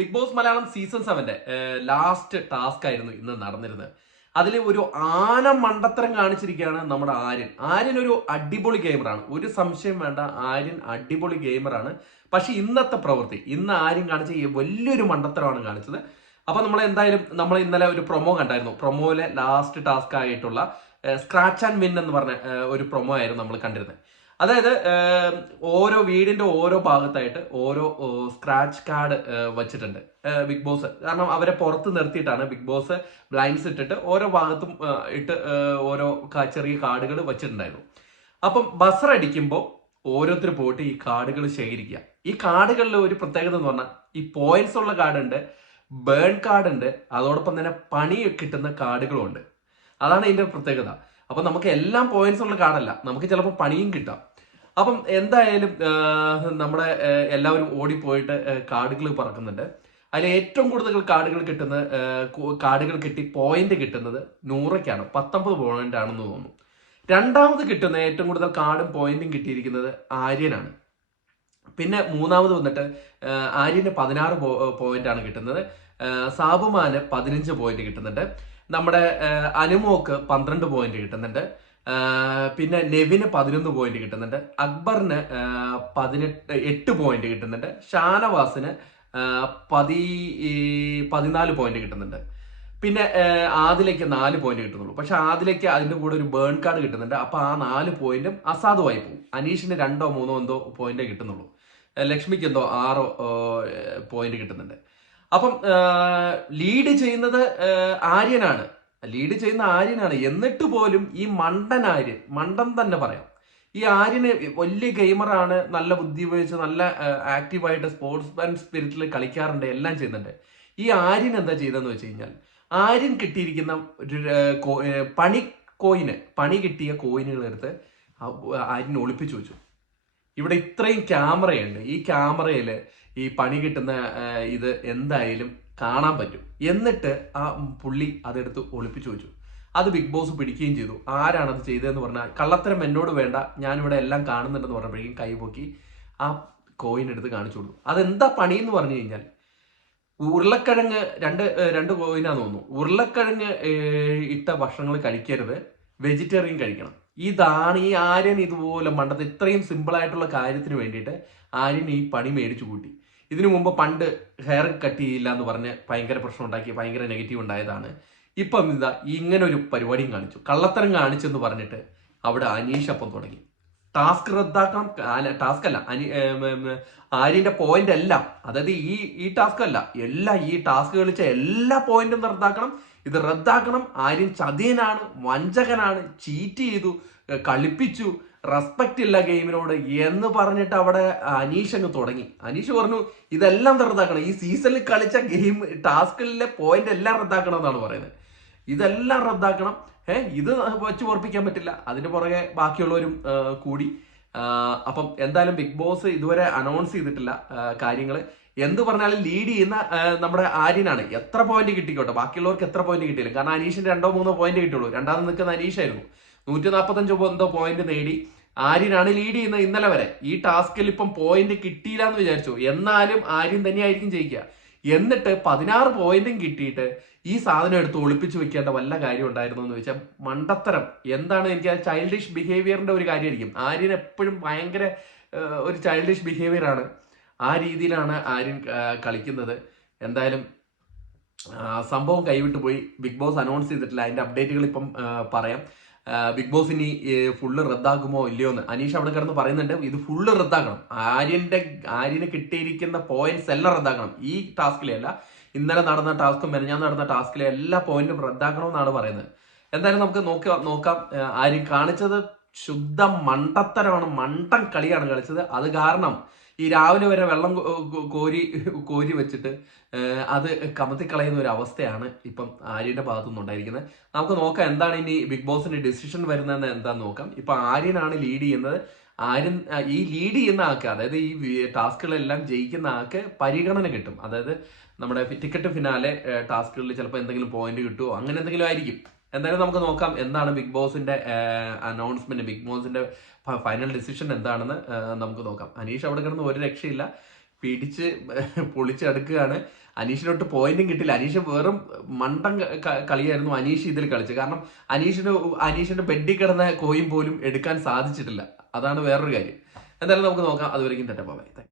Big Boss Malayalam season 7 last task ആയിരുന്നു ഇന്ന് നടന്നിരുന്നത്. അതിൽ ഒരു ആന മണ്ടത്തരം കാണിച്ചിരിക്കുകയാണ് നമ്മുടെ ആര്യൻ ഒരു അടിപൊളി ഗെയിമറാണ്, ഒരു സംശയം വേണ്ട. ആര്യൻ അടിപൊളി ഗെയിമറാണ്. പക്ഷെ ഇന്ന് ആര്യൻ കാണിച്ച ഈ വലിയൊരു മണ്ടത്തരമാണ് കാണിച്ചത്. അപ്പൊ നമ്മൾ ഇന്നലെ ഒരു പ്രൊമോ കണ്ടായിരുന്നു. പ്രൊമോയിലെ ലാസ്റ്റ് ടാസ്ക് ആയിട്ടുള്ള സ്ക്രാച്ച് ആൻഡ് വിൻ എന്ന് പറഞ്ഞ ഒരു പ്രൊമോ ആയിരുന്നു നമ്മൾ കണ്ടിരുന്നത്. അതായത് ഓരോ വീടിന്റെ ഓരോ ഭാഗത്തായിട്ട് ഓരോ സ്ക്രാച്ച് കാർഡ് വെച്ചിട്ടുണ്ട് ബിഗ് ബോസ്. കാരണം അവരെ പുറത്ത് നിർത്തിയിട്ടാണ് ബിഗ് ബോസ് ബ്ലൈൻഡ്സ് ഇട്ടിട്ട് ഓരോ ഭാഗത്തും ഇട്ട് ഓരോ ചെറിയ കാർഡുകൾ വെച്ചിട്ടുണ്ടായിരുന്നു. അപ്പം ബസർ അടിക്കുമ്പോൾ ഓരോരുത്തർ പോയിട്ട് ഈ കാർഡുകൾ ശേഖരിക്കുക. ഈ കാർഡുകളിൽ ഒരു പ്രത്യേകത എന്ന് പറഞ്ഞാൽ ഈ പോയിന്റ്സ് ഉള്ള കാർഡ് ഉണ്ട്, ബേൺ കാർഡ് ഉണ്ട്, അതോടൊപ്പം തന്നെ പണി കിട്ടുന്ന കാർഡുകളും ഉണ്ട്. അതാണ് ഇതിന്റെ പ്രത്യേകത. അപ്പൊ നമുക്ക് എല്ലാം പോയിന്റ്സ് ഉള്ള കാർഡല്ല, നമുക്ക് ചിലപ്പോൾ പണിയും കിട്ടാം. അപ്പം എന്തായാലും നമ്മുടെ എല്ലാവരും ഓടിപ്പോയിട്ട് കാർഡുകൾ പറക്കുന്നുണ്ട്. അതിൽ ഏറ്റവും കൂടുതൽ കാർഡുകൾ കിട്ടി പോയിന്റ് കിട്ടുന്നത് നൂറയ്ക്കാണ്. 19 പോയിന്റ് ആണെന്ന് തോന്നുന്നു. രണ്ടാമത് കിട്ടുന്ന ഏറ്റവും കൂടുതൽ കാർഡും പോയിന്റും കിട്ടിയിരിക്കുന്നത് ആര്യനാണ്. പിന്നെ മൂന്നാമത് വന്നിട്ട് ആര്യന് 16 പോയിന്റ് ആണ് കിട്ടുന്നത്. സാബുമാന് 15 പോയിന്റ് കിട്ടുന്നുണ്ട്. നമ്മുടെ അനുമോക്ക് 12 പോയിന്റ് കിട്ടുന്നുണ്ട്. പിന്നെ നെവിന് 11 പോയിന്റ് കിട്ടുന്നുണ്ട്. അക്ബറിന് 8 പോയിന്റ് കിട്ടുന്നുണ്ട്. ഷാനവാസിന് 14 പോയിന്റ് കിട്ടുന്നുണ്ട്. പിന്നെ ആദിലേക്ക് 4 പോയിന്റ് കിട്ടുന്നുള്ളൂ. പക്ഷെ ആദിലേക്ക് അതിന്റെ കൂടെ ഒരു ബേൺ കാർഡ് കിട്ടുന്നുണ്ട്. അപ്പൊ ആ 4 പോയിന്റും അസാധുവായി പോകും. അനീഷിന് 2 or 3 പോയിന്റേ കിട്ടുന്നുള്ളൂ. ലക്ഷ്മിക്ക് 6 പോയിന്റ് കിട്ടുന്നുണ്ട്. അപ്പം ലീഡ് ചെയ്യുന്നത് ആര്യനാണ്. എന്നിട്ട് പോലും ഈ മണ്ടൻ തന്നെ പറയാം, ഈ ആര്യന് വലിയ ഗെയിമറാണ്, നല്ല ബുദ്ധി ഉപയോഗിച്ച് നല്ല ആക്റ്റീവായിട്ട് സ്പോർട്സ്മാൻ സ്പിരിറ്റിൽ കളിക്കാറുണ്ട്, എല്ലാം ചെയ്യുന്നുണ്ട്. ഈ ആര്യൻ എന്താ ചെയ്തതെന്ന് വെച്ച് കഴിഞ്ഞാൽ, ആര്യൻ കിട്ടിയിരിക്കുന്ന ഒരു പണി കിട്ടിയ കോയിനുകൾ എടുത്ത് ആര്യൻ ഒളിപ്പിച്ചു വെച്ചു. ഇവിടെ ഇത്രയും ക്യാമറയുണ്ട്. ഈ ക്യാമറയിൽ ഈ പണി കിട്ടുന്ന ഇത് എന്തായാലും കാണാൻ പറ്റും. എന്നിട്ട് ആ പുള്ളി അതെടുത്ത് ഒളിപ്പിച്ചു വെച്ചു. അത് ബിഗ് ബോസ് പിടിക്കുകയും ചെയ്തു. ആരാണത് ചെയ്തതെന്ന് പറഞ്ഞാൽ, കള്ളത്തരം എന്നോട് വേണ്ട, ഞാനിവിടെ എല്ലാം കാണുന്നുണ്ടെന്ന് പറഞ്ഞപ്പോഴേക്കും കൈപൊക്കി ആ കോയിൻ എടുത്ത് കാണിച്ചു കൊടുത്തു. അതെന്താ പണി എന്ന് പറഞ്ഞു കഴിഞ്ഞാൽ, ഉരുളക്കിഴങ്ങ് രണ്ട് കോയിനാന്ന് തോന്നുന്നു. ഉരുളക്കിഴങ്ങ് ഇട്ട ഭക്ഷണങ്ങൾ കഴിക്കരുത്, വെജിറ്റേറിയൻ കഴിക്കണം. ഇതാണ് ഈ ആര്യൻ ഇതുപോലെ മണ്ടത്ത് ഇത്രയും സിമ്പിൾ ആയിട്ടുള്ള കാര്യത്തിന് വേണ്ടിയിട്ട് ആര്യൻ ഈ പണി മേടിച്ചു കൂട്ടി. ഇതിനു മുമ്പ് പണ്ട് ഹെയർ കട്ട് ചെയ്യില്ല എന്ന് പറഞ്ഞ് ഭയങ്കര പ്രശ്നം ഉണ്ടാക്കി, ഭയങ്കര നെഗറ്റീവ് ഉണ്ടായതാണ്. ഇപ്പം ഇതാ ഇങ്ങനെ ഒരു പരിപാടിയും കാണിച്ചു, കള്ളത്തരം കാണിച്ചെന്ന് പറഞ്ഞിട്ട് അവിടെ അനീഷ് അപ്പം തുടങ്ങി. ടാസ്ക് റദ്ദാക്കണം, ടാസ്ക് അല്ല, ആര്യന്റെ പോയിന്റ് എല്ലാം, അതായത് ഈ ടാസ്ക് അല്ല, ഈ ടാസ്ക് കളിച്ച എല്ലാ പോയിന്റും റദ്ദാക്കണം. ഇത് റദ്ദാക്കണം. ആര്യൻ ചതിയനാണ്, വഞ്ചകനാണ്, ചീറ്റ് ചെയ്തു, കളിപ്പിച്ചു, റെസ്പെക്ട് ഇല്ല ഗെയിമിനോട് എന്ന് പറഞ്ഞിട്ട് അവിടെ അനീഷ് അങ്ങ് തുടങ്ങി. അനീഷ് പറഞ്ഞു ഇതെല്ലാം റദ്ദാക്കണം, ഈ സീസണിൽ കളിച്ച ഗെയിം ടാസ്കിലെ പോയിന്റ് എല്ലാം റദ്ദാക്കണം എന്നാണ് പറയുന്നത്. ഇതെല്ലാം റദ്ദാക്കണം, ഇത് വെച്ച് ഉറപ്പിക്കാൻ പറ്റില്ല. അതിന് പുറകെ ബാക്കിയുള്ളവരും കൂടി. അപ്പം എന്തായാലും ബിഗ് ബോസ് ഇതുവരെ അനൗൺസ് ചെയ്തിട്ടില്ല കാര്യങ്ങൾ. എന്ത് പറഞ്ഞാലും ലീഡ് ചെയ്യുന്ന നമ്മുടെ ആര്യനാണ്. എത്ര പോയിന്റ് കിട്ടിക്കോട്ടെ, ബാക്കിയുള്ളവർക്ക് എത്ര പോയിന്റ് കിട്ടിയില്ല. കാരണം അനീഷിന് 2 or 3 പോയിന്റ് കിട്ടുള്ളൂ. രണ്ടാമത് നിൽക്കുന്ന അനീഷായിരുന്നു. 145 പോയിന്റ് നേടി ആര്യനാണ് ലീഡ് ചെയ്യുന്നത് ഇന്നലെ വരെ. ഈ ടാസ്കിൽ ഇപ്പം പോയിന്റ് കിട്ടിയില്ല എന്ന് വിചാരിച്ചു, എന്നാലും ആര്യൻ തന്നെയായിരിക്കും ജയിക്കുക. എന്നിട്ട് 16 പോയിന്റും കിട്ടിയിട്ട് ഈ സാധനം എടുത്ത് ഒളിപ്പിച്ചു വെക്കേണ്ട വല്ല കാര്യം ഉണ്ടായിരുന്നു എന്ന് വെച്ചാൽ മണ്ടത്തരം. എന്താണ്, എനിക്ക് ചൈൽഡിഷ് ബിഹേവിയറിന്റെ ഒരു കാര്യമായിരിക്കും. ആര്യൻ എപ്പോഴും ഭയങ്കര ഒരു ചൈൽഡിഷ് ബിഹേവിയർ ആണ്. ആ രീതിയിലാണ് ആര്യൻ കളിക്കുന്നത്. എന്തായാലും സംഭവം കൈവിട്ടു പോയി. ബിഗ് ബോസ് അനൗൺസ് ചെയ്തിട്ടില്ല. അതിന്റെ അപ്ഡേറ്റുകൾ ഇപ്പം പറയാം. ബിഗ് ബോസ് ഇനി ഫുള്ള് റദ്ദാക്കുമോ ഇല്ലയോ എന്ന് അനീഷ് അവിടെ കിടന്ന് പറയുന്നുണ്ട്. ഇത് ഫുള്ള് റദ്ദാക്കണം. ആര്യന് കിട്ടിയിരിക്കുന്ന പോയിന്റ്സ് എല്ലാം റദ്ദാക്കണം. ഈ ടാസ്കിലെ അല്ല, ഇന്നലെ നടന്ന ടാസ്കും മെനഞ്ഞാന്ന് നടന്ന ടാസ്കിലെ എല്ലാ പോയിന്റും റദ്ദാക്കണമെന്നാണ് പറയുന്നത്. എന്തായാലും നമുക്ക് നോക്കാം. ആര്യൻ കാണിച്ചത് ശുദ്ധ മണ്ടത്തരമാണ്, മണ്ടൻ കളിയാണ് കളിച്ചത്. അത് കാരണം ഈ രാവിലെ വരെ വെള്ളം കോരി വെച്ചിട്ട് അത് കമത്തിക്കളയുന്ന ഒരു അവസ്ഥയാണ് ഇപ്പം ആര്യന്റെ ഭാഗത്തുനിന്ന് ഉണ്ടായിരിക്കുന്നത്. നമുക്ക് നോക്കാം എന്താണ് ഇനി ബിഗ് ബോസിന്റെ ഡിസിഷൻ വരുന്നതെന്ന് എന്താന്ന് നോക്കാം. ഇപ്പൊ ആര്യനാണ് ലീഡ് ചെയ്യുന്നത്. ആര്യൻ ഈ ലീഡ് ചെയ്യുന്ന ആൾക്ക്, അതായത് ഈ ടാസ്കുകളെല്ലാം ജയിക്കുന്ന ആൾക്ക് പരിഗണന കിട്ടും. അതായത് നമ്മുടെ ടിക്കറ്റ് ഫിനാലെ ടാസ്കുകളിൽ ചിലപ്പോൾ എന്തെങ്കിലും പോയിന്റ് കിട്ടുമോ, അങ്ങനെ എന്തെങ്കിലും ആയിരിക്കും. എന്തായാലും നമുക്ക് നോക്കാം എന്താണ് ബിഗ് ബോസിന്റെ അനൗൺസ്മെന്റ്, ബിഗ് ബോസിന്റെ ഫൈനൽ ഡിസിഷൻ എന്താണെന്ന് നമുക്ക് നോക്കാം. അനീഷ് അവിടെ കിടന്ന് ഒരു രക്ഷയില്ല. പിടിച്ച് പൊളിച്ചെടുക്കുകയാണ്. അനീഷിനൊട്ട് പോയിന്റും കിട്ടില്ല. അനീഷ് വെറും മണ്ടൻ കളിയായിരുന്നു അനീഷ് ഇതിൽ കളിച്ചത്. കാരണം അനീഷിന്റെ ബെഡിൽ കിടന്ന കോയും പോലും എടുക്കാൻ സാധിച്ചിട്ടില്ല. അതാണ് വേറൊരു കാര്യം. എന്തായാലും നമുക്ക് നോക്കാം. അതുവരെയും ടാറ്റാ ബൈ.